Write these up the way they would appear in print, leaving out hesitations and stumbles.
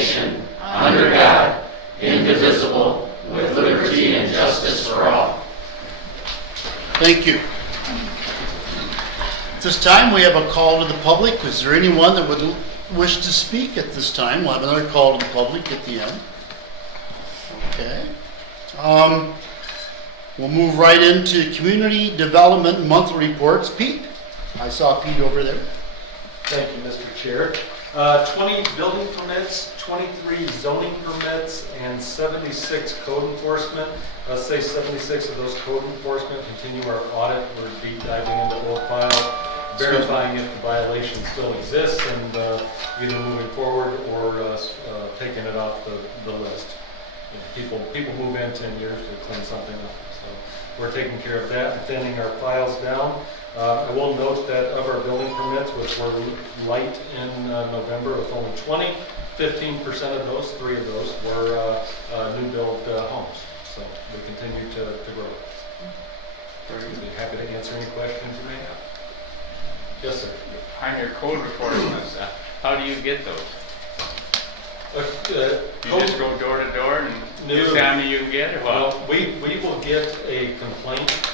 nation, under God, indivisible, with liberty and justice for all. Thank you. At this time, we have a call to the public. Is there anyone that would wish to speak at this time? We'll have another call to the public at the end. Okay. We'll move right into Community Development Monthly Reports. Pete? I saw Pete over there. Thank you, Mr. Chair. 20 building permits, 23 zoning permits, and 76 code enforcement. Let's say 76 of those code enforcement continue our audit. We're deep diving into old files, verifying if the violation still exists, and either moving forward or taking it off the list. You know, people move in 10 years to clean something up. So we're taking care of that and thinning our files down. I will note that of our building permits, which were light in November with only 20, 15% of those, 3 of those, were new build homes. So we continue to grow. I'd be happy to answer any questions you may have. Yes, sir. On your code enforcement, how do you get those? You just go door to door and just tell me you can get it? Well, we will get a complaint.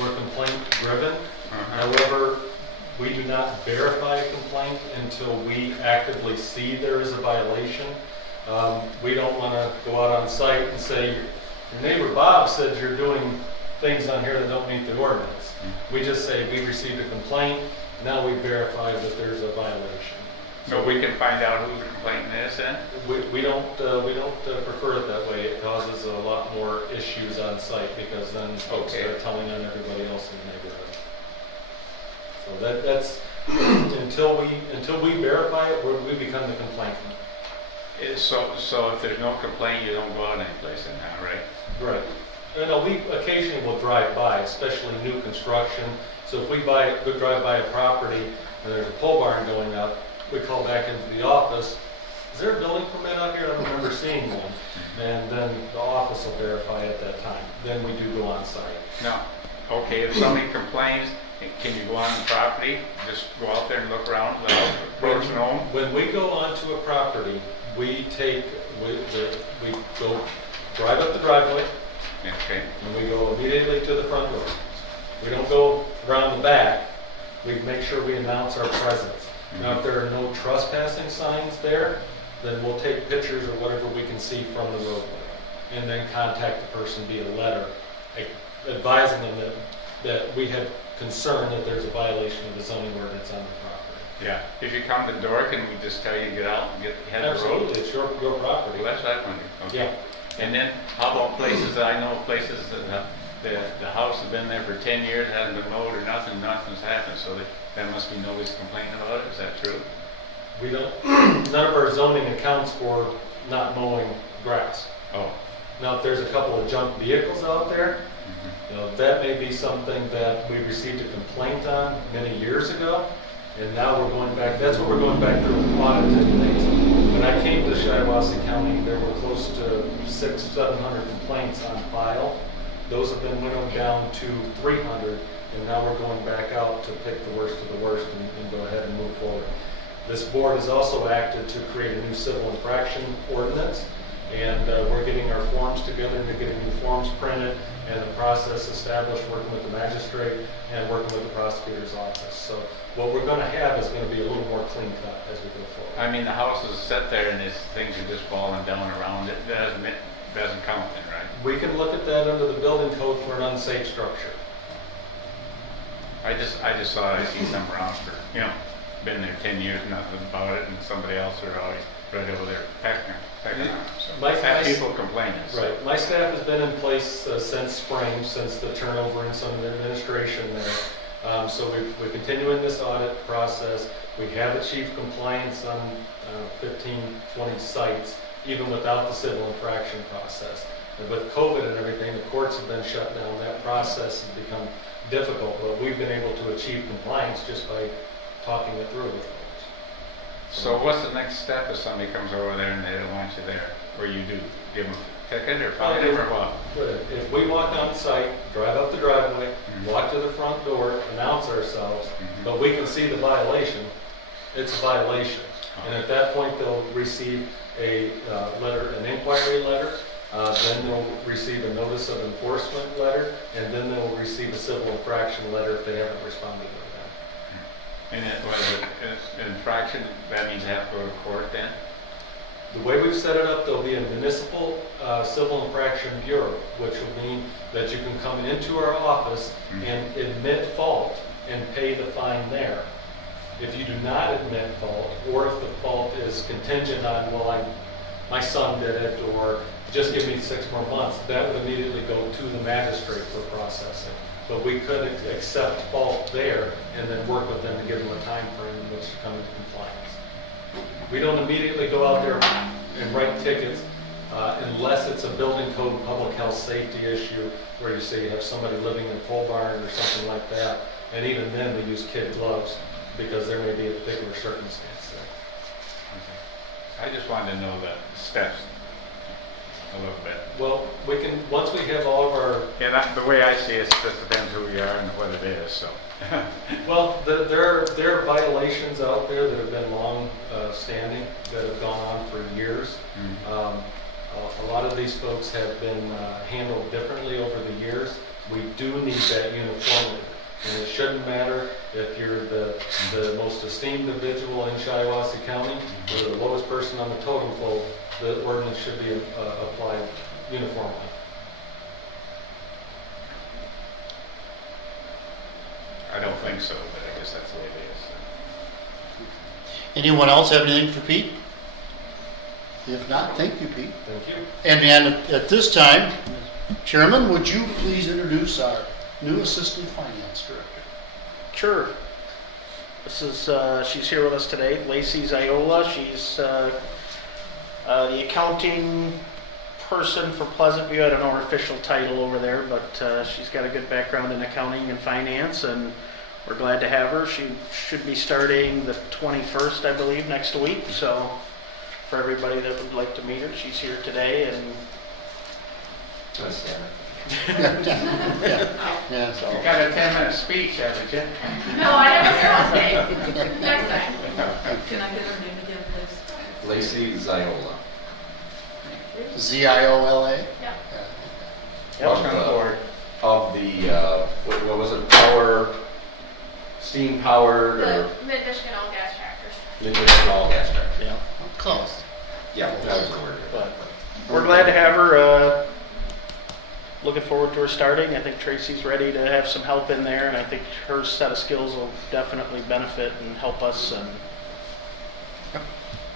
We're complaint driven. However, we do not verify a complaint until we actively see there is a violation. We don't want to go out on site and say, your neighbor Bob said you're doing things on here that don't meet the ordinance. We just say we received a complaint, now we verify that there's a violation. So we can find out who the complainant is then? We don't prefer it that way. It causes a lot more issues on site because then folks are telling on everybody else in the neighborhood. So that's until we verify it, we become the complainant. So if there's no complaint, you don't go out anyplace in now, right? Right. You know, we occasionally will drive by, especially new construction. So if we drive by a property and there's a pole barn going up, we call back into the office. Is there a building permit out here? I don't remember seeing one. And then the office will verify at that time. Then we do go on site. No. Okay, if somebody complains, can you go on the property? Just go out there and look around without approaching home? When we go onto a property, we go drive up the driveway. Okay. And we go immediately to the front door. We don't go around the back. We make sure we announce our presence. Now, if there are no trespassing signs there, then we'll take pictures or whatever we can see from the roadway, and then contact the person via letter, advising them that we have concern that there's a violation of the zoning ordinance on the property. Yeah. If you come to the door, can we just tell you to get out and head the road? Absolutely, it's your property. Well, that's what I wondered. Okay. Yeah. And then how about places that I know places that the house has been there for 10 years, hasn't been mowed or nothing's happened, so that must be nobody's complaining about it. Is that true? We don't. None of our zoning accounts for not mowing grass. Oh. Now, if there's a couple of junk vehicles out there, you know, that may be something that we received a complaint on many years ago, and now we're going back. That's what we're going back through auditing things. When I came to Shiawassee County, there were close to 600-700 complaints on file. Those have been winnowed down to 300, and now we're going back out to pick the worst of the worst and go ahead and move forward. This board has also acted to create a new civil infraction ordinance, and we're getting our forms together to get new forms printed and the process established, working with the magistrate and working with the prosecutor's office. So what we're going to have is going to be a little more clean cut as we go forward. I mean, the house is set there and these things are just falling down around it. That doesn't count then, right? We can look at that under the building code for an unsafe structure. I just thought I see some around for, been there 10 years, nothing about it, and somebody else are always right over there pecking on it. So people complaining. So. Right. My staff has been in place since spring, since the turnover in some of the administration there. So we're continuing this audit process. We have achieved compliance on 15, 20 sites, even without the civil infraction process. And with COVID and everything, the courts have been shut down. That process has become difficult, but we've been able to achieve compliance just by talking it through with folks. So what's the next step if somebody comes over there and they don't want you there? Or you do give them a ticket or fine them or what? If we walk on site, drive up the driveway, walk to the front door, announce ourselves, but we can see the violation, it's a violation. And at that point, they'll receive a an inquiry letter, then they'll receive a notice of enforcement letter, and then they'll receive a civil infraction letter if they haven't responded to that. And it was an infraction, that means they have to go to court then? The way we've set it up, there'll be a municipal civil infraction bureau, which will mean that you can come into our office and admit fault and pay the fine there. If you do not admit fault, or if the fault is contingent on, well, my son did it, or just give me 6 more months, that would immediately go to the magistrate for processing. But we could accept fault there and then work with them to give them a time frame in which to come into compliance. We don't immediately go out there and write tickets unless it's a building code and public health safety issue where you say you have somebody living in a pole barn or something like that. And even then, we use kid gloves because there may be a particular circumstance there. Okay. I just wanted to know the steps a little bit. Well, we can, once we have all of our, Yeah, the way I see it, it just depends who we are and what it is, so. well, there are violations out there that have been long standing, that have gone on for years. A lot of these folks have been handled differently over the years. We do need that uniformity. And it shouldn't matter if you're the most esteemed individual in Shiawassee County or the lowest person on the totem pole, the ordinance should be applied uniformly. I don't think so, but I guess that's the way it is. Anyone else have anything for Pete? If not, thank you, Pete. Thank you. And at this time, Chairman, would you please introduce our new Assistant Finance Director? Sure. This is, she's here with us today, Lacey Ziola. She's the accounting person for Pleasant View. I don't know her official title over there, but she's got a good background in accounting and finance, and we're glad to have her. She should be starting the 21st, I believe, next week. So for everybody that would like to meet her, she's here today. And Yeah. so, You got a 10-minute speech, haven't you? No, I never heard okay. Next time. Can I get her name again, please? Lacey Ziola. Ziola? Yeah. Welcome aboard. Of the, what was it, steam powered The or Mid-Michigan all gas tractors. Midwestern all gas tractor? yeah. Close. Yeah, that was the word. But we're glad to have her. Looking forward to her starting. I think Tracy's ready to have some help in there, and I think her set of skills will definitely benefit and help us. And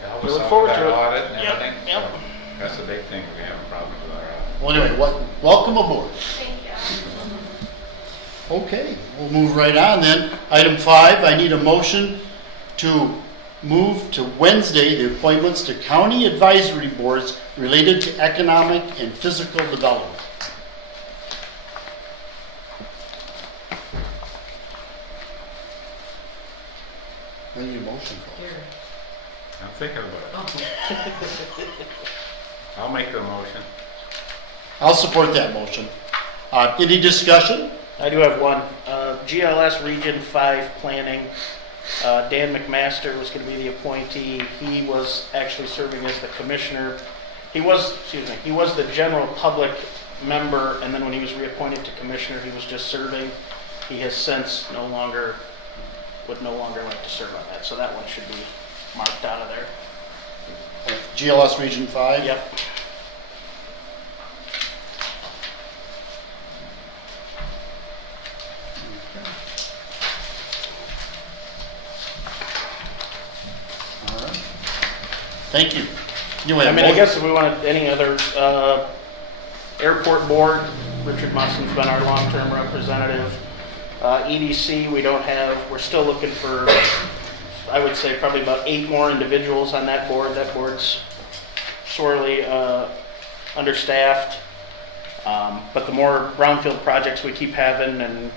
Help We us look out forward with to that it. audit and Yep, everything. yep. So that's the big thing. We have a problem with our audit. Well, anyway, welcome aboard. Thank you. Okay, we'll move right on then. Item 5, I need a motion to move to Wednesday the appointments to county advisory boards related to economic and physical development. I need a motion for it. I'm thinking about it. I'll make the motion. I'll support that motion. Any discussion? I do have one. GLS Region 5 Planning. Dan McMaster was going to be the appointee. He was actually serving as the commissioner. He was the general public member, and then when he was reappointed to commissioner, he was just serving. He has since would no longer like to serve on that, so that one should be marked out of there. GLS Region 5? Yep. All right. Thank you. Anyway, I guess if we wanted any others, airport board, Richard Musson's been our long-term representative. EDC, we're still looking for, I would say, probably about 8 more individuals on that board. That board's sorely understaffed. But the more brownfield projects we keep having, and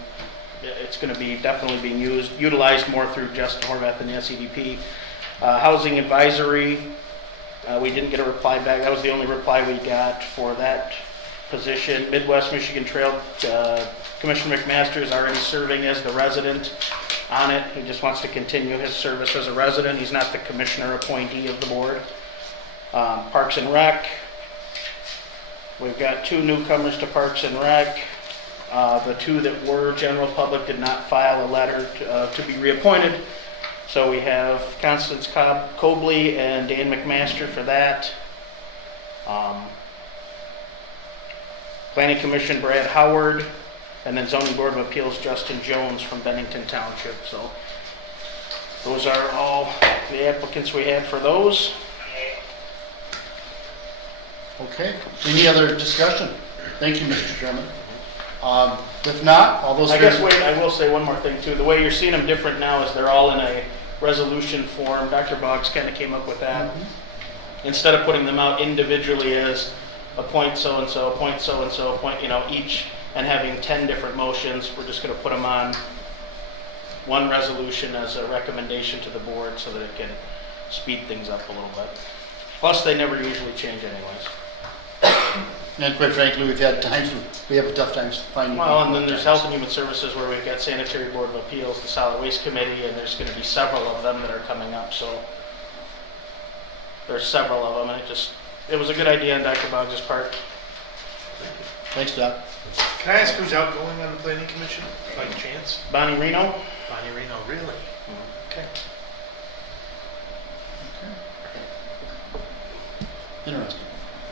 it's going to be definitely being utilized more through Justin Horvath and the SEDP. Housing advisory, we didn't get a reply back. That was the only reply we got for that position. Midwest Michigan Trail, Commissioner McMaster is already serving as the resident on it. He just wants to continue his service as a resident. He's not the commissioner appointee of the board. Parks and Rec. We've got 2 newcomers to Parks and Rec. The 2 that were general public did not file a letter to be reappointed. So we have Constance Cobley and Dan McMaster for that. Planning Commission, Brad Howard, and then Zoning Board of Appeals, Justin Jones from Bennington Township. So those are all the applicants we had for those. Okay, any other discussion? Thank you, Mr. Chairman. If not, all those. I guess, wait, I will say one more thing too. The way you're seeing them different now is they're all in a resolution form. Dr. Boggs kind of came up with that. Instead of putting them out individually as appoint so-and-so, appoint so-and-so, appoint, each, and having 10 different motions, we're just going to put them on one resolution as a recommendation to the board so that it can speed things up a little bit. Plus, they never usually change anyways. And quite frankly, we have a tough time finding. Well, and then there's Health and Human Services where we've got Sanitary Board of Appeals, the Solid Waste Committee, and there's going to be several of them that are coming up, so there's several of them, and it was a good idea on Dr. Boggs' part. Thanks, Doc. Can I ask who's outgoing on the planning commission, by chance? Bonnie Reno? Bonnie Reno, really? Okay. Interesting.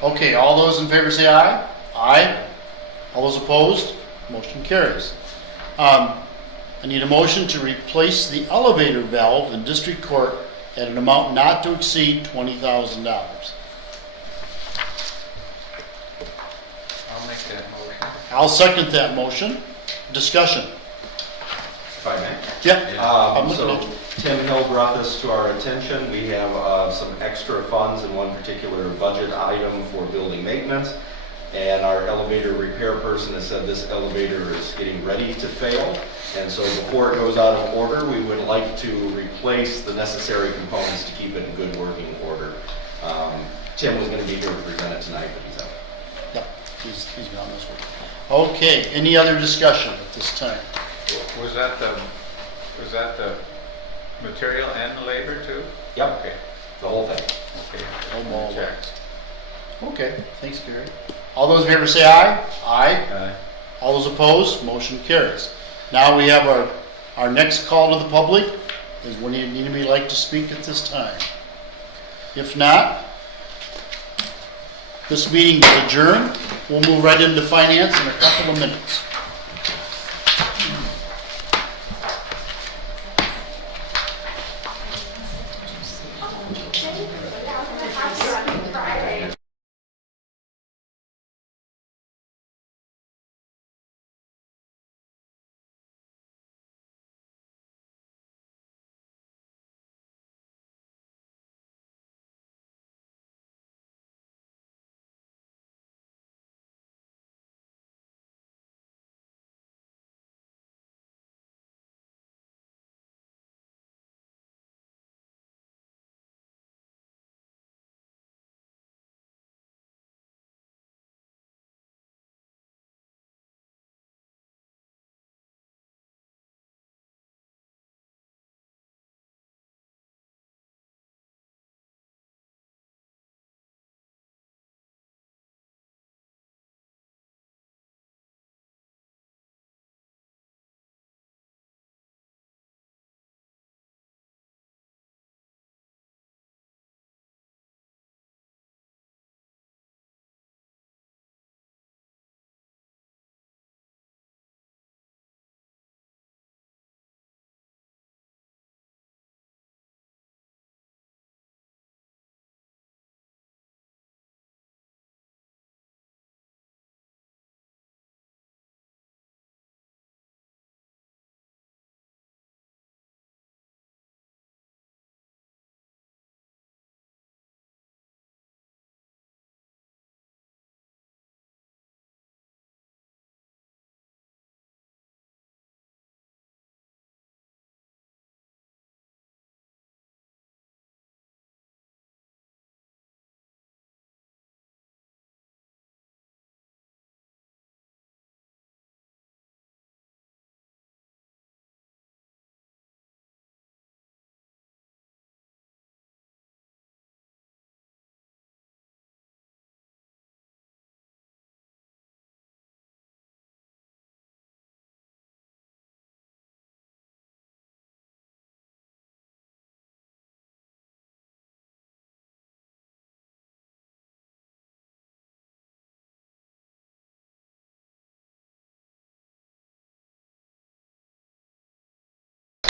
Okay, all those in favor say aye. Aye. All those opposed? Motion carries. I need a motion to replace the elevator valve in district court at an amount not to exceed $20,000. I'll make that motion. I'll second that motion. Discussion. If I may. Yep. I'm looking So at you. Tim Hill brought this to our attention. We have some extra funds in one particular budget item for building maintenance. And our elevator repair person has said this elevator is getting ready to fail. And so before it goes out of order, we would like to replace the necessary components to keep it in good working order. Tim was going to be here to present it tonight, but he's out. Yep, he's gone this week. Okay, any other discussion at this time? Was that the material and the labor too? Yep, Okay. the whole thing. Okay. No more. Check. Okay, thanks, Gary. All those in favor say aye. Aye. Aye. All those opposed, motion carries. Now we have our next call to the public. Is when anybody like to speak at this time? If not, this meeting is adjourned. We'll move right into finance in a couple of minutes.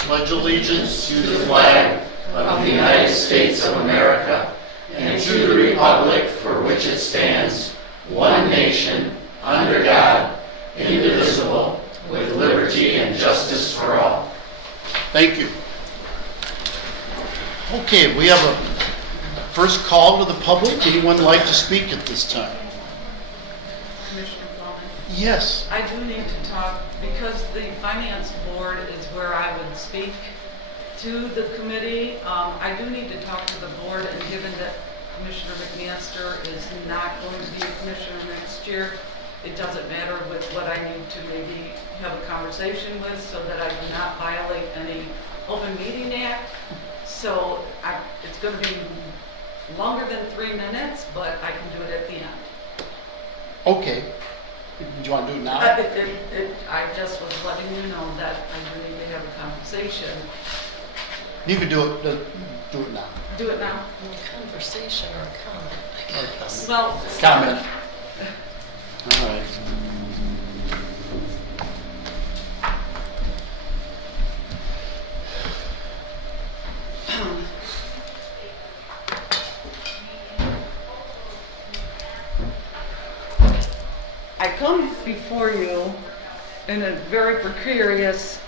pledge allegiance to the flag of the United States of America and to the republic for which it stands, one nation, under God, indivisible, with liberty and justice for all. Thank you. Okay, we have a first call to the public. Anyone like to speak at this time? Commissioner Bowman, Yes. I do need to talk, because the finance board is where I would speak to the committee. I do need to talk to the board, and given that Commissioner McMaster is not going to be a commissioner next year, it doesn't matter with what I need to maybe have a conversation with so that I do not violate any Open Meeting Act. So it's going to be longer than 3 minutes, but I can do it at the end. Okay. Do you want to do it now? I just was letting you know that I do need to have a conversation. You can do it now. Do it now? Conversation or comment, I guess. Well, Comment. All right. I come before you in a very precarious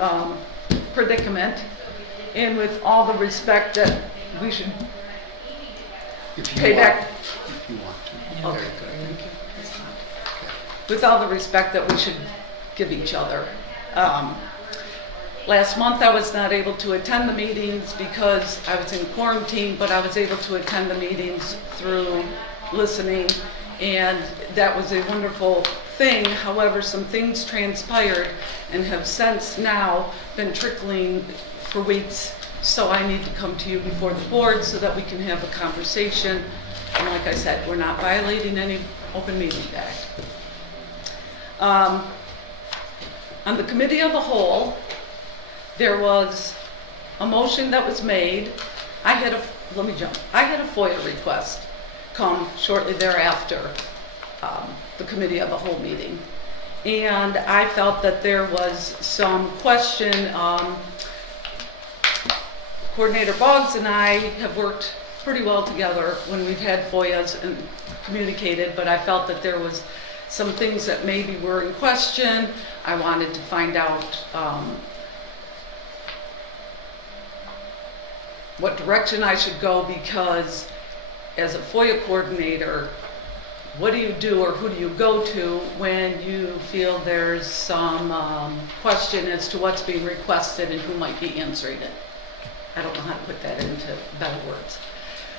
predicament, and with all the respect that we should If you pay want. back. If you want to. Okay, good, thank you. That's fine. With all the respect that we should give each other. Last month I was not able to attend the meetings because I was in quarantine, but I was able to attend the meetings through listening, and that was a wonderful thing. However, some things transpired and have since now been trickling for weeks, so I need to come to you before the board so that we can have a conversation. And like I said, we're not violating any Open Meeting Act. On the Committee of the Whole, there was a motion that was made. I had a FOIA request come shortly thereafter, the Committee of the Whole meeting. And I felt that there was some question. Coordinator Boggs and I have worked pretty well together when we've had FOIAs and communicated, but I felt that there was some things that maybe were in question. I wanted to find out what direction I should go, because as a FOIA coordinator, what do you do or who do you go to when you feel there's some question as to what's being requested and who might be answering it? I don't know how to put that into better words.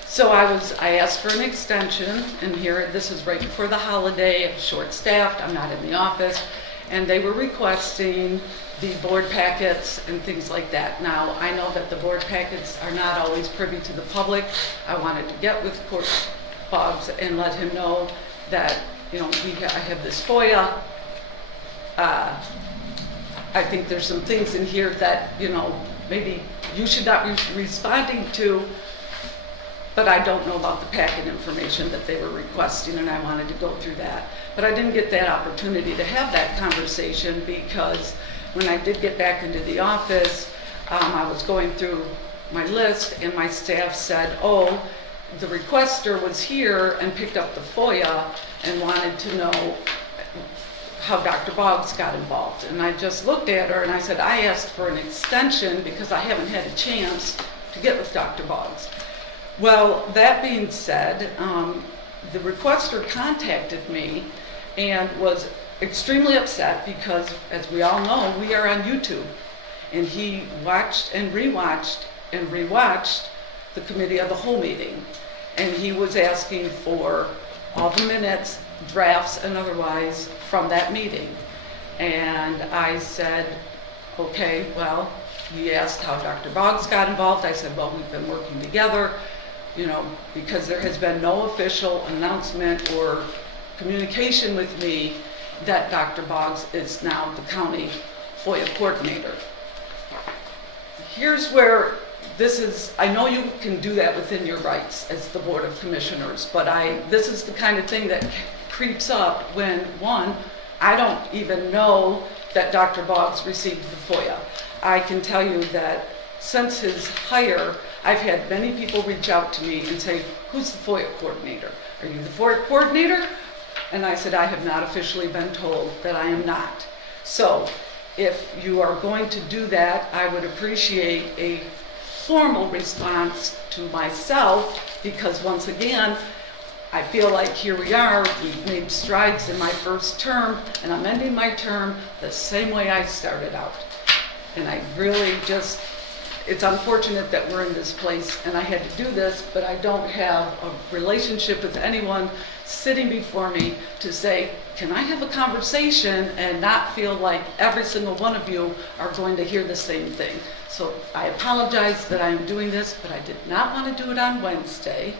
So I asked for an extension, and here, this is right before the holiday, I'm short-staffed, I'm not in the office, and they were requesting the board packets and things like that. Now, I know that the board packets are not always privy to the public. I wanted to get with Boggs and let him know that, I have this FOIA. I think there's some things in here that, maybe you should not be responding to, but I don't know about the packet information that they were requesting, and I wanted to go through that. But I didn't get that opportunity to have that conversation, because when I did get back into the office, I was going through my list, and my staff said, oh, the requester was here and picked up the FOIA and wanted to know how Dr. Boggs got involved. And I just looked at her and I said, I asked for an extension because I haven't had a chance to get with Dr. Boggs. Well, that being said, the requester contacted me and was extremely upset because, as we all know, we are on YouTube. And he watched and rewatched the Committee of the Whole meeting. And he was asking for all the minutes, drafts, and otherwise from that meeting. And I said, okay, well, he asked how Dr. Boggs got involved. I said, well, we've been working together, because there has been no official announcement or communication with me that Dr. Boggs is now the county FOIA coordinator. Here's where I know you can do that within your rights as the Board of Commissioners, but this is the kind of thing that creeps up when, one, I don't even know that Dr. Boggs received the FOIA. I can tell you that since his hire, I've had many people reach out to me and say, who's the FOIA coordinator? Are you the FOIA coordinator? And I said, I have not officially been told that I am not. So if you are going to do that, I would appreciate a formal response to myself, because once again, I feel like here we are, we've made strides in my first term, and I'm ending my term the same way I started out. And I really just, it's unfortunate that we're in this place, and I had to do this, but I don't have a relationship with anyone sitting before me to say, can I have a conversation and not feel like every single one of you are going to hear the same thing. So I apologize that I am doing this, but I did not want to do it on Wednesday,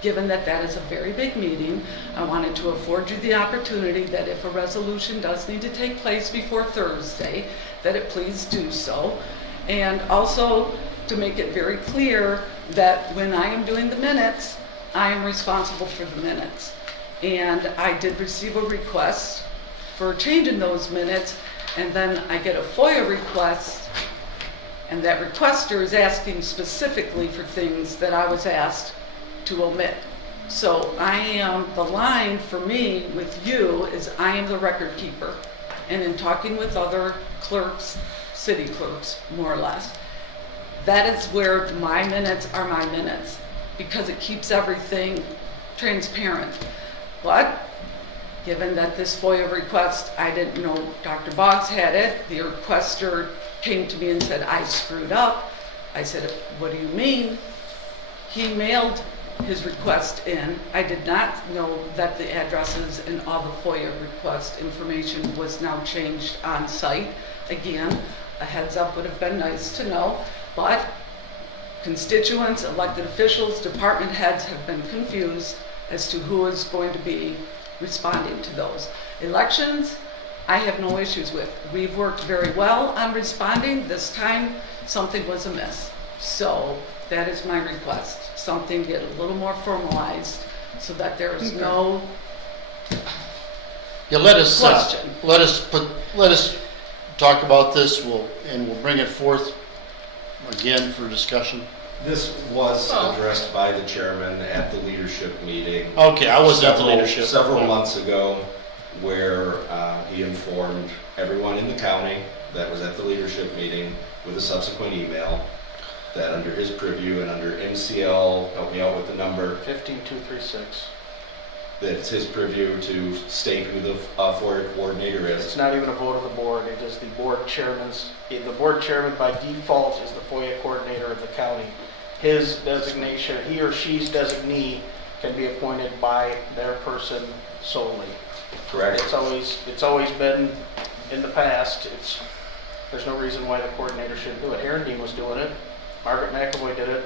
given that that is a very big meeting. I wanted to afford you the opportunity that if a resolution does need to take place before Thursday, that it please do so. And also to make it very clear that when I am doing the minutes, I am responsible for the minutes. And I did receive a request for changing those minutes, and then I get a FOIA request, and that requester is asking specifically for things that I was asked to omit. So the line for me with you is I am the record keeper. And in talking with other clerks, city clerks, more or less, that is where my minutes are my minutes, because it keeps everything transparent. But given that this FOIA request, I didn't know Dr. Boggs had it, the requester came to me and said, I screwed up. I said, what do you mean? He mailed his request in. I did not know that the addresses and all the FOIA request information was now changed on site. Again, a heads up would have been nice to know, but constituents, elected officials, department heads have been confused as to who is going to be responding to those. Elections, I have no issues with. We've worked very well on responding. This time, something was amiss. So that is my request. Something get a little more formalized so that there is no Yeah, let us question. let us talk about this. We'll bring it forth again for discussion. This was addressed by the chairman at the leadership meeting. Okay, I wasn't at the leadership. Several months ago, where he informed everyone in the county that was at the leadership meeting with a subsequent email that under his purview and under MCL, help me out with the number, 15236. that it's his purview to state who the FOIA coordinator It's is. not even a vote of the board. It is the board chairman's. The board chairman by default is the FOIA coordinator of the county. His designation, he or she's designee, can be appointed by their person solely. Correct? It's always been in the past. There's no reason why the coordinator shouldn't do it. Aaron Dean was doing it. Margaret McAvoy did it.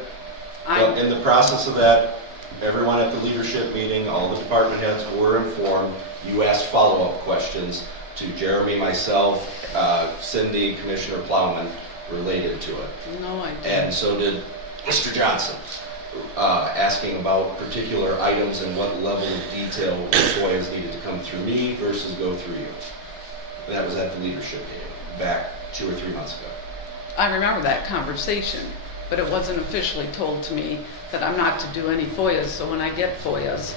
Well, in the process of that, everyone at the leadership meeting, all the department heads were informed. You asked follow-up questions to Jeremy, myself, Cindy, Commissioner Plowman, related to it. No, I didn't. And so did Mr. Johnson, asking about particular items and what level of detail FOIAs needed to come through me versus go through you. And that was at the leadership meeting back 2 or 3 months ago. I remember that conversation, but it wasn't officially told to me that I'm not to do any FOIAs. So when I get FOIAs,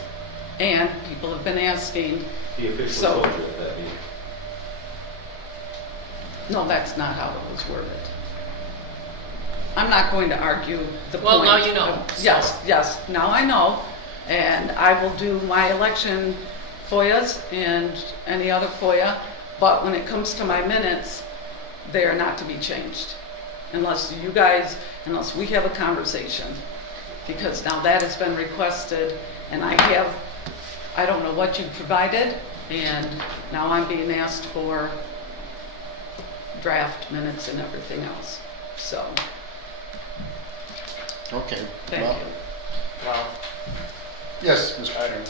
and people have been asking, He officially So- told you at that meeting. no, that's not how it was worded. I'm not going to argue the point. Well, now you know. Yes, now I know, and I will do my election FOIAs and any other FOIA, but when it comes to my minutes, they are not to be changed unless we have a conversation, because now that has been requested, and I don't know what you provided, and now I'm being asked for draft minutes and everything else, so. Okay. Thank well, you. Wow. Yes, Mr. Chairman.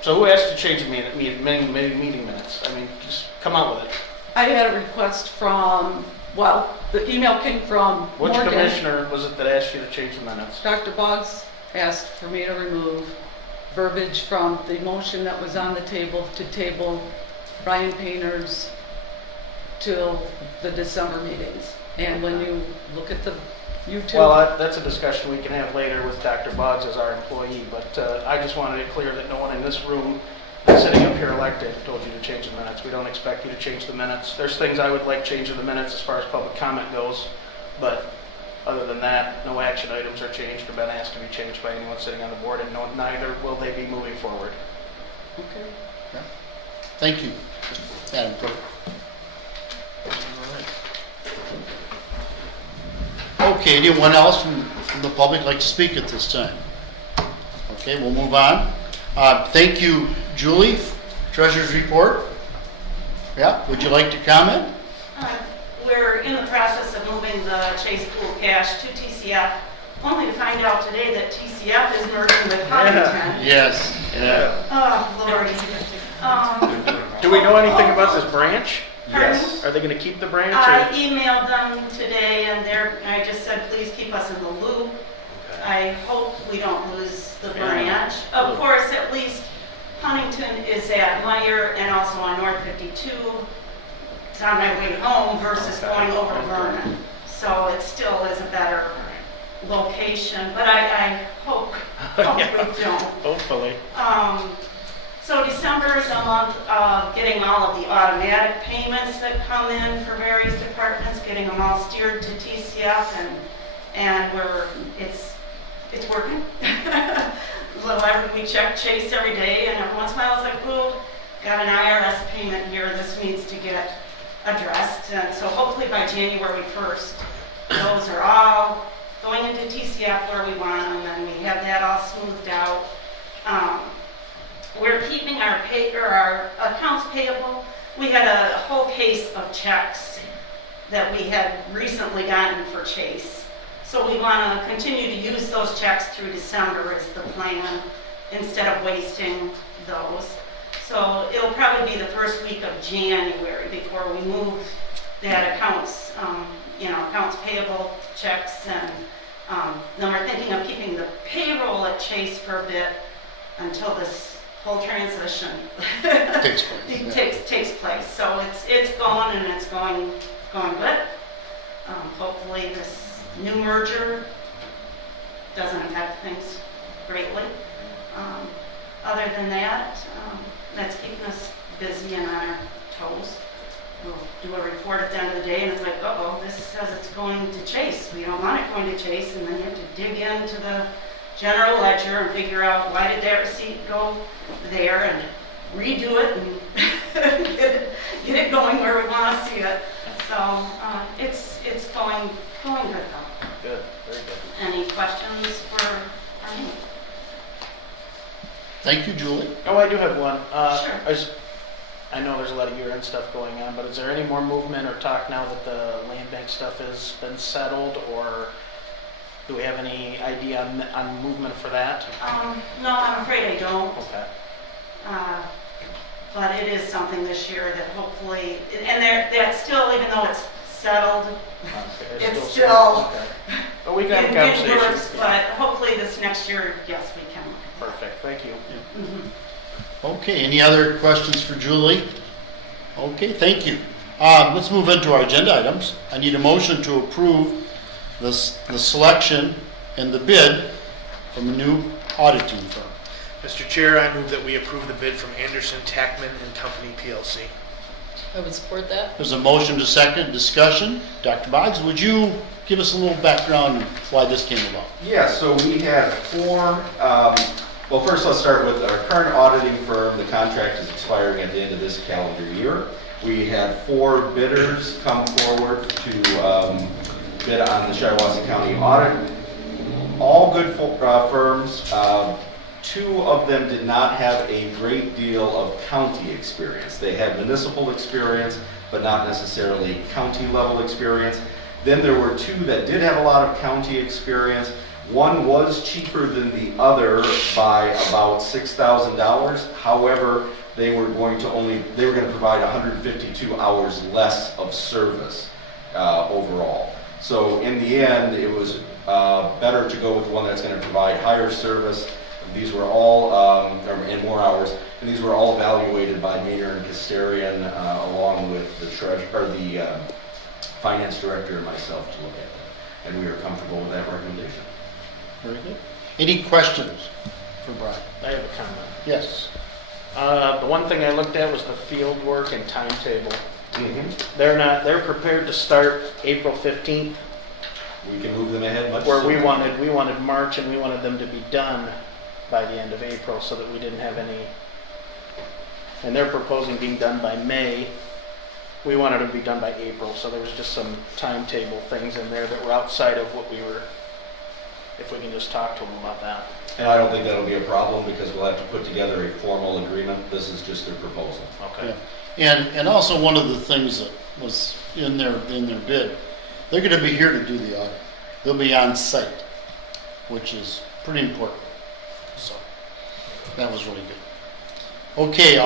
So who asked to change the meeting minutes? I mean, just come out with it. I had a request from, the email came from Which Morgan. commissioner was it that asked you to change the minutes? Dr. Boggs asked for me to remove verbiage from the motion that was on the table to table Brian Painter's till the December meetings. And when you look at the YouTube. Well, that's a discussion we can have later with Dr. Boggs as our employee, but I just wanted it clear that no one in this room that's sitting up here elected told you to change the minutes. We don't expect you to change the minutes. There's things I would like changed in the minutes as far as public comment goes, but other than that, no action items are changed or been asked to be changed by anyone sitting on the board, and neither will they be moving forward. Okay. Yeah. Thank you, Madam Clerk. Okay, anyone else from the public like to speak at this time? Okay, we'll move on. Thank you, Julie, Treasurer's Report. Yeah, would you like to comment? We're in the process of moving the Chase Pool cash to TCF, only to find out today that TCF is merging with Huntington. Yes, yeah. Oh, Lordy. Do we know anything about this branch? Yes. Are they going to keep the branch? I Or? emailed them today and I just said, please keep us in the loop. I hope we don't lose the branch. Of course, at least Huntington is at Meyer and also on North 52. It's on my way home versus going over to Vernon. So it still is a better location, but I hope we don't. Hopefully. So December is a month of getting all of the automatic payments that come in for various departments, getting them all steered to TCF, and it's working. We check Chase every day, and every once in a while it's like, ooh, got an IRS payment here, this needs to get addressed. And so hopefully by January 1st, those are all going into TCF where we want them, and we have that all smoothed out. We're keeping our accounts payable. We had a whole case of checks that we had recently gotten for Chase. So we want to continue to use those checks through December is the plan, instead of wasting those. So it'll probably be the first week of January before we move that accounts payable checks, and then we're thinking of keeping the payroll at Chase for a bit until this whole transition takes place. So it's going, and it's going good. Hopefully this new merger doesn't affect things greatly. Other than that, that's keeping us busy and on our toes. We'll do a report at the end of the day, and it's like, uh-oh, this says it's going to Chase. We don't want it going to Chase, and then you have to dig into the general ledger and figure out why did that receipt go there, and redo it and get it going where we want to see it. So it's going good though. Good, very good. Any questions for me? Thank you, Julie. Oh, I do have one. Sure. I know there's a lot of year-end stuff going on, but is there any more movement or talk now that the land bank stuff has been settled, or do we have any idea on movement for that? No, I'm afraid I don't. Okay. But it is something this year that hopefully, and that's still, even though it's settled, Okay, it's still okay. But we can have a it conversation. works, but hopefully this next year, yes, we can. Perfect, thank you. Mhm. Okay, any other questions for Julie? Okay, thank you. Let's move into our agenda items. I need a motion to approve the selection and the bid from a new auditing firm. Mr. Chair, I move that we approve the bid from Anderson, Tackman and Company PLC. I would support that. There's a motion to second, discussion. Dr. Boggs, would you give us a little background on why this came about? Yeah, so we had four, well, first let's start with our current auditing firm. The contract is expiring at the end of this calendar year. We had four bidders come forward to bid on the Shiawassee County audit. All good firms. Two of them did not have a great deal of county experience. They had municipal experience, but not necessarily county level experience. Then there were two that did have a lot of county experience. One was cheaper than the other by about $6,000. However, they were going to provide 152 hours less of service overall. So in the end, it was better to go with one that's going to provide higher service. These were all, and more hours, and these were all evaluated by Maynard and Casterian along with the finance director and myself to look at that. And we are comfortable with that recommendation. Very good. Any questions for Brian? I have a comment. Yes. The one thing I looked at was the field work and timetable. They're prepared to start April 15th, We can move them ahead much where sooner. we wanted March, and we wanted them to be done by the end of April so that we didn't have any, and they're proposing being done by May. We wanted them to be done by April, so there was just some timetable things in there that were outside of what we were, if we can just talk to them about that. And I don't think that'll be a problem because we'll have to put together a formal agreement. This is just their proposal. Okay. Yeah. And also one of the things that was in their bid, they're going to be here to do the audit. They'll be on site, which is pretty important. So that was really good. Okay,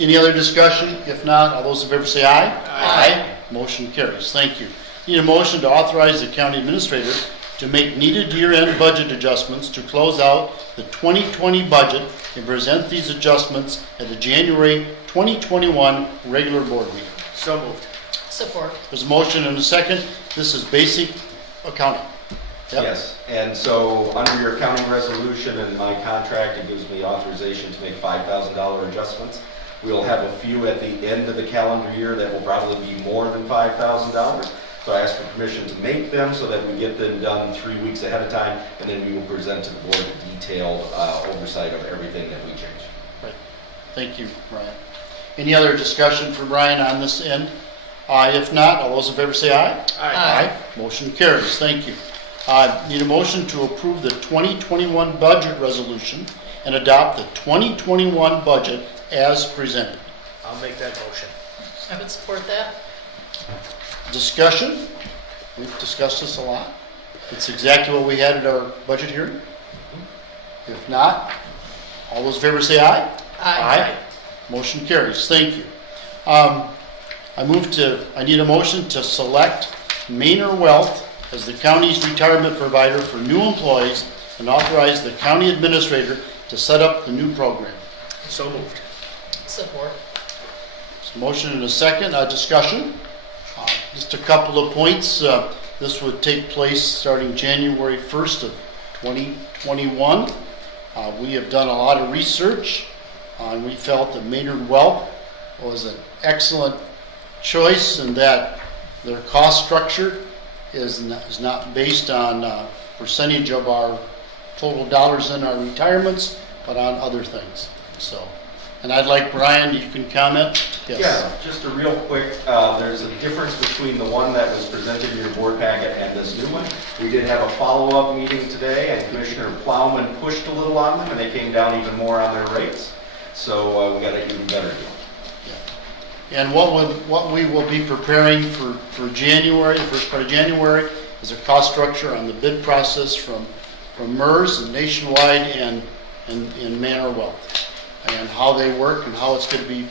any other discussion? If not, all those in favor say aye. Aye. Motion carries. Thank you. Need a motion to authorize the county administrator to make needed year-end budget adjustments to close out the 2020 budget and present these adjustments at the January 2021 regular board meeting. So moved. Support. There's a motion and a second. This is basic accounting. Yep. Yes, and so under your accounting resolution and my contract, it gives me authorization to make $5,000 adjustments. We'll have a few at the end of the calendar year that will probably be more than $5,000. So I ask for permission to make them so that we get them done 3 weeks ahead of time, and then we will present to the board a detailed oversight of everything that we change. Right. Thank you, Brian. Any other discussion for Brian on this end? If not, all those in favor say aye. Aye. Motion carries. Thank you. Need a motion to approve the 2021 budget resolution and adopt the 2021 budget as presented. I'll make that motion. I would support that. Discussion? We've discussed this a lot. It's exactly what we had at our budget hearing. If not, all those in favor say aye. Aye. Motion carries. Thank you. I need a motion to select Manor Wealth as the county's retirement provider for new employees and authorize the county administrator to set up the new program. So moved. Support. There's a motion and a second. Discussion. Just a couple of points. This would take place starting January 1st of 2021. We have done a lot of research, and we felt that Maynard Wealth was an excellent choice in that their cost structure is not based on percentage of our total dollars in our retirements, but on other things. So, and I'd like Brian, you can comment. Yes. Yeah, just a real quick, there's a difference between the one that was presented in your board packet and this new one. We did have a follow-up meeting today, and Commissioner Plowman pushed a little on them, and they came down even more on their rates. So we got an even better deal. And what we will be preparing for January, the first part of January, is a cost structure on the bid process from MERS and Nationwide and Manor Wealth, and how they work and how it's going to be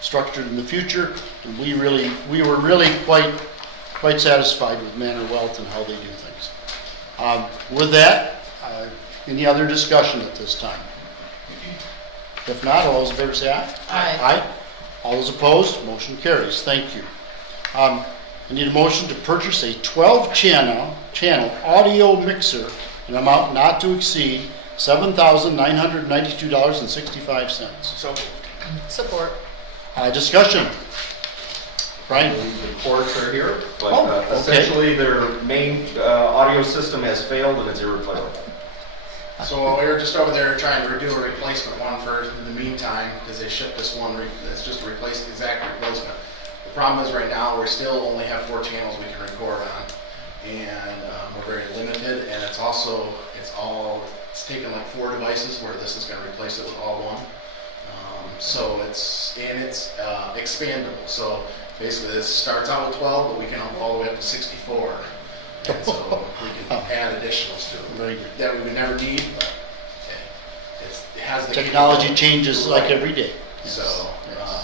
structured in the future. And we were really quite satisfied with Manor Wealth and how they do things. With that, any other discussion at this time? If not, all those in favor say aye. Aye. All those opposed, motion carries. Thank you. I need a motion to purchase a 12-channel audio mixer in an amount not to exceed $7,992.65. So moved. Support. Discussion. Brian? The courts are here, but Okay. essentially their main audio system has failed and it's irreplaceable. So we were just over there trying to do a replacement one first in the meantime, because they shipped this one that's just a exact replacement. The problem is right now, we still only have 4 channels we can record on, and we're very limited, and it's taken like 4 devices where this is going to replace it with all one. So it's expandable. So basically this starts out with 12, but we can all the way up to 64. And so we can add additionals to it. Very good. That we would never need, but it has the Technology changes like every day. So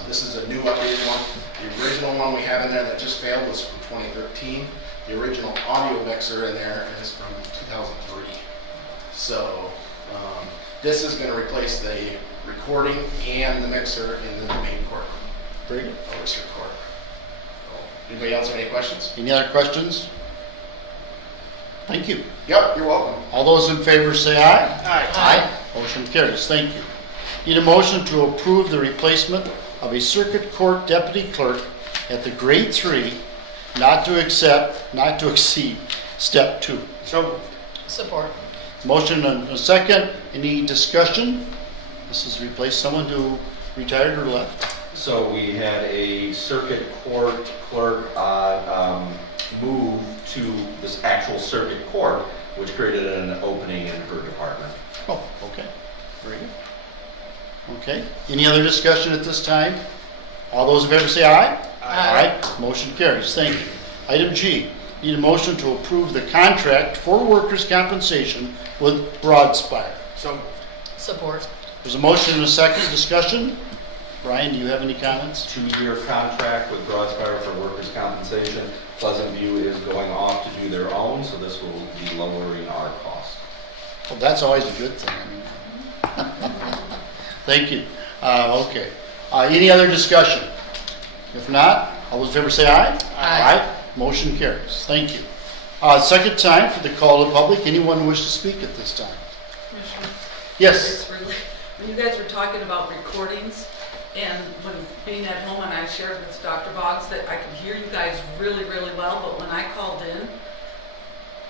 this is a new updated one. The original one we have in there that just failed was from 2013. The original audio mixer in there is from 2003. So this is going to replace the recording and the mixer in the main courtroom. Very good. District court. Anybody else have any questions? Any other questions? Thank you. Yep, you're welcome. All those in favor say aye. Aye. Aye. Motion carries. Thank you. Need a motion to approve the replacement of a circuit court deputy clerk at the grade 3, not to exceed step 2. So, Support. Motion and a second. Any discussion? This is replace someone who retired or left. So we had a circuit court clerk move to this actual circuit court, which created an opening in her department. Oh, okay. Very good. Okay. Any other discussion at this time? All those in favor say aye. Aye. Motion carries. Thank you. Item G, need a motion to approve the contract for workers' compensation with Broadspire. so Support. There's a motion and a second. Discussion? Brian, do you have any comments? 2-year contract with Broadspire for workers' compensation. Pleasant View is going off to do their own, so this will be lowering our cost. Well, that's always a good thing. Thank you. Okay. Any other discussion? If not, all those in favor say aye. Aye. Motion carries. Thank you. Second time for the call to public. Anyone who wishes to speak at this time? Yes. When you guys were talking about recordings, and when being at home, and I shared with Dr. Boggs that I could hear you guys really, really well, but when I called in,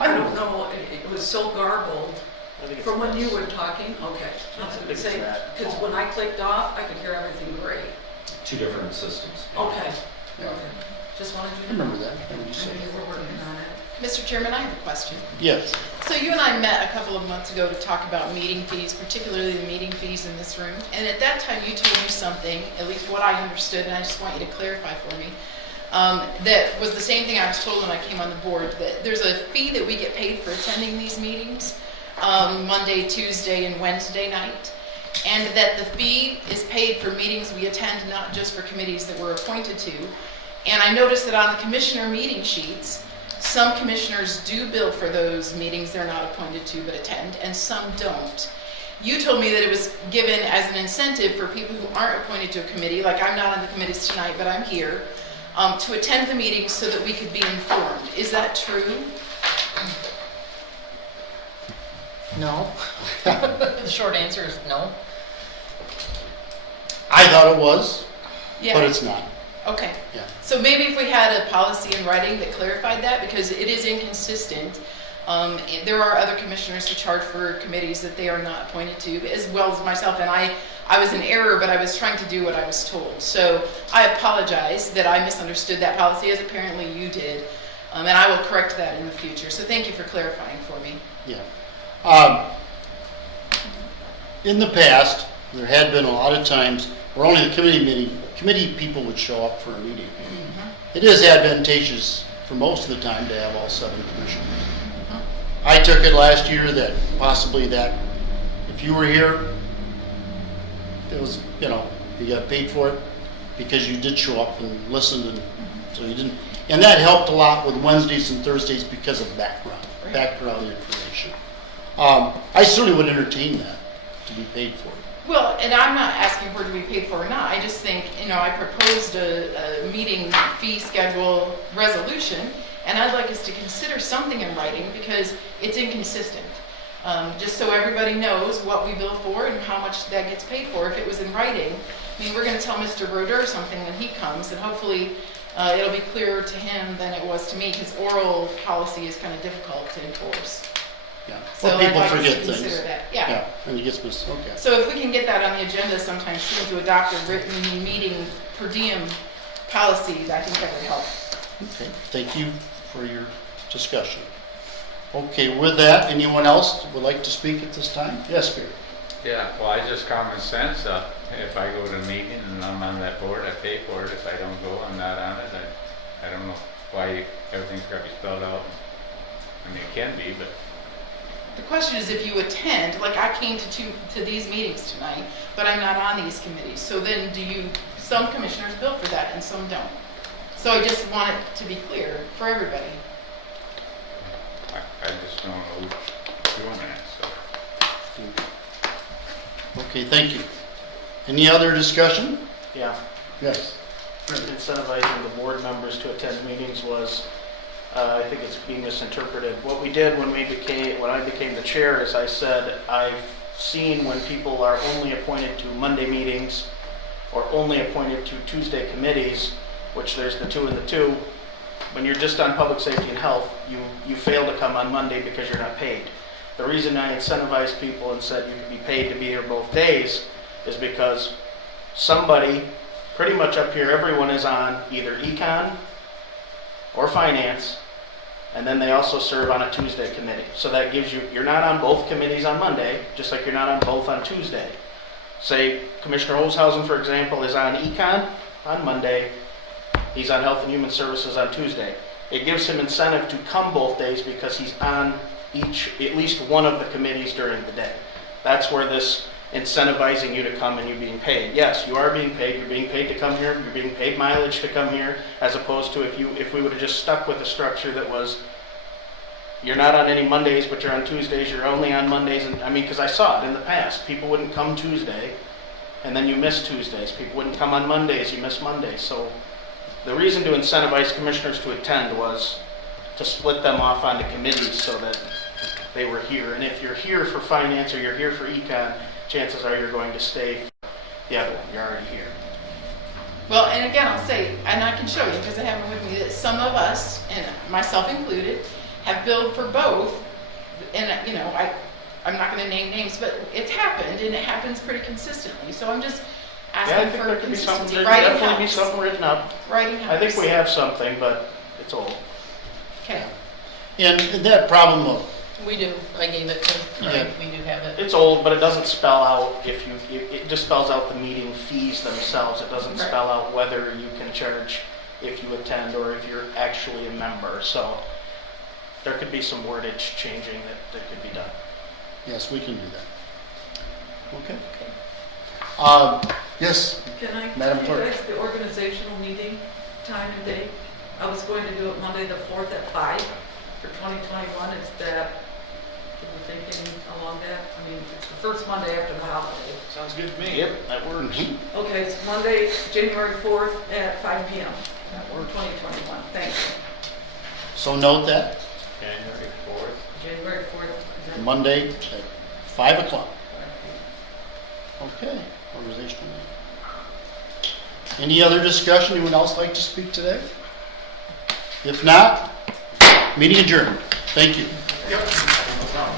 I don't know, it was so garbled. I think it's From when you us. were talking, okay. I think it's that. Because when I clicked off, I could hear everything great. 2 different systems. Okay, Yeah. okay. Just wanted I you to know. remember that. I remember you So saying you that. were working on it. Mr. Chairman, I have a question. Yes. So you and I met a couple of months ago to talk about meeting fees, particularly the meeting fees in this room. And at that time, you told me something, at least what I understood, and I just want you to clarify for me, that was the same thing I was told when I came on the board, that there's a fee that we get paid for attending these meetings, Monday, Tuesday, and Wednesday night, and that the fee is paid for meetings we attend, not just for committees that we're appointed to. And I noticed that on the commissioner meeting sheets, some commissioners do bill for those meetings they're not appointed to but attend, and some don't. You told me that it was given as an incentive for people who aren't appointed to a committee, like I'm not on the committees tonight, but I'm here, to attend the meetings so that we could be informed. Is that true? No. The short answer is no. I thought it was, Yeah. but it's not. Okay. Yeah. So maybe if we had a policy in writing that clarified that, because it is inconsistent. There are other commissioners who charge for committees that they are not appointed to, as well as myself, and I was in error, but I was trying to do what I was told. So I apologize that I misunderstood that policy, as apparently you did, and I will correct that in the future. So thank you for clarifying for me. Yeah. In the past, there had been a lot of times where only the committee people would show up for a meeting. It is advantageous for most of the time to have all 7 commissioners. I took it last year that possibly that if you were here, it was, you got paid for it because you did show up and listened, and so you didn't. And that helped a lot with Wednesdays and Thursdays because of background information. I certainly would entertain that, to be paid for it. Well, and I'm not asking for it to be paid for or not. I just think, I proposed a meeting fee schedule resolution, and I'd like us to consider something in writing because it's inconsistent. Just so everybody knows what we bill for and how much that gets paid for. If it was in writing, we're going to tell Mr. Broder something when he comes, and hopefully it'll be clearer to him than it was to me, because oral policy is kind of difficult to enforce. Yeah. So Well, I'd people like us to forget consider things. that. Yeah. And it gets missed. Okay. So if we can get that on the agenda sometime soon to adopt a written meeting per diem policy, I think that would help. Okay. Thank you for your discussion. Okay, with that, anyone else would like to speak at this time? Yes, Barry. Yeah, well, I just common sense, if I go to a meeting and I'm on that board, I pay for it. If I don't go, I'm not on it. I don't know why everything's got to be spelled out. It can be, but The question is if you attend, like I came to these meetings tonight, but I'm not on these committees. So then some commissioners bill for that and some don't. So I just want it to be clear for everybody. I just don't know who's doing that, so. Okay, thank you. Any other discussion? Yeah. Yes. incentivizing the board members to attend meetings was, I think it's being misinterpreted. What we did when I became the chair is I said, I've seen when people are only appointed to Monday meetings or only appointed to Tuesday committees, which there's the 2 and the 2. When you're just on public safety and health, you fail to come on Monday because you're not paid. The reason I incentivized people and said you could be paid to be here both days is because somebody, pretty much up here, everyone is on either econ or finance, and then they also serve on a Tuesday committee. So that gives you're not on both committees on Monday, just like you're not on both on Tuesday. Say Commissioner Olshausen, for example, is on econ on Monday, he's on Health and Human Services on Tuesday. It gives him incentive to come both days because he's on at least one of the committees during the day. That's where this incentivizing you to come and you being paid. Yes, you are being paid. You're being paid to come here. You're being paid mileage to come here, as opposed to if we would have just stuck with a structure that was you're not on any Mondays, but you're on Tuesdays. You're only on Mondays, and I mean, because I saw it in the past. People wouldn't come Tuesday, and then you miss Tuesdays. People wouldn't come on Mondays. You miss Mondays. So the reason to incentivize commissioners to attend was to split them off onto committees so that they were here. And if you're here for finance or you're here for econ, chances are you're going to stay for the other one. You're already here. Well, and again, I'll say, and I can show you because I have it with me, that some of us, and myself included, have billed for both. And I'm not going to name names, but it's happened, and it happens pretty consistently. So I'm just Yeah, I asking think for there could be something. consistency. There could Writing definitely be helps. something written up. Writing helps. I think we have something, but it's old. Okay. And that problem of, We do. I gave it to Craig. We do have it. It's old, but it doesn't spell out it just spells out the meeting fees themselves. It doesn't Right. spell out whether you can charge if you attend or if you're actually a member. So there could be some wordage changing that could be done. yes, we can do that. Okay. Yes, Can I Madam tell you Clerk. guys the organizational meeting time and date? I was going to do it Monday the 4th at 5 for 2021. Is that, can you think any along that? I mean, it's the first Monday after the holiday. Sounds good to me. Yep, that works. Okay, it's Monday, January 4th at 5 p.m. Or 2021. Thanks. So note that, January 4th. January 4th. Monday at 5 o'clock. Okay, organizational meeting. Any other discussion? Anyone else like to speak today? If not, meeting adjourned. Thank you. Yep. No problem.